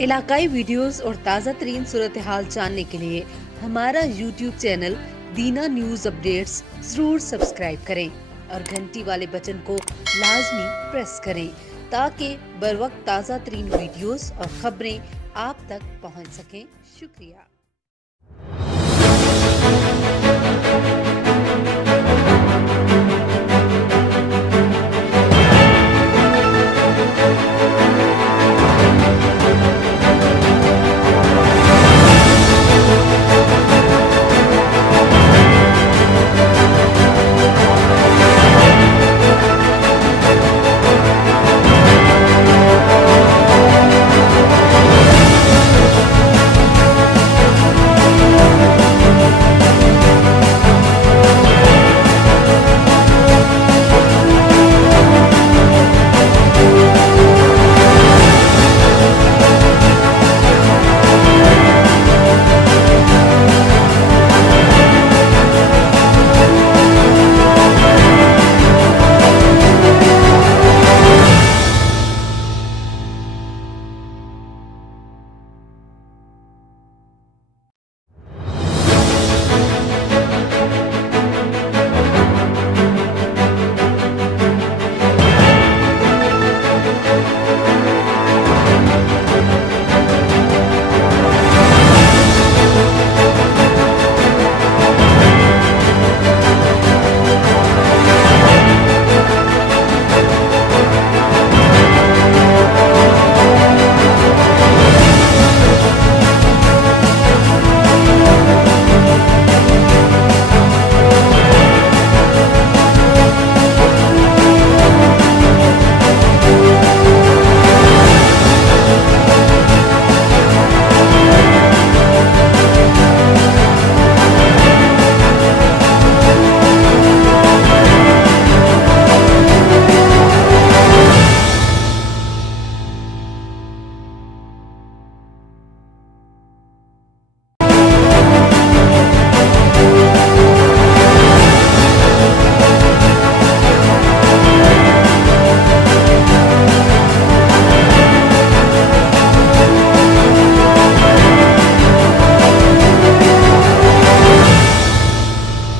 इलाकाई videos और ताज़ा तरीन सूरत हाल जानने के लिए हमारा YouTube चैनल दीना न्यूज अपडेट्स जरूर सब्सक्राइब करें और घंटी वाले बटन को लाजमी प्रेस करें ताकि बर वक्त ताज़ा तरीन वीडियोस और खबरें आप तक पहुंच सकें। शुक्रिया।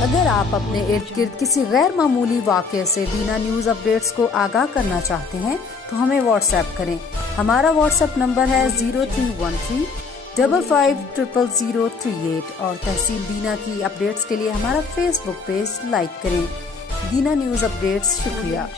अगर आप अपने इर्द गिर्द किसी गैर मामूली वाक़े से दीना न्यूज अपडेट्स को आगाह करना चाहते हैं तो हमें व्हाट्सएप करें। हमारा व्हाट्सएप नंबर है 0313550038 और तहसील दीना की अपडेट्स के लिए हमारा फेसबुक पेज लाइक करें। दीना न्यूज अपडेट्स। शुक्रिया।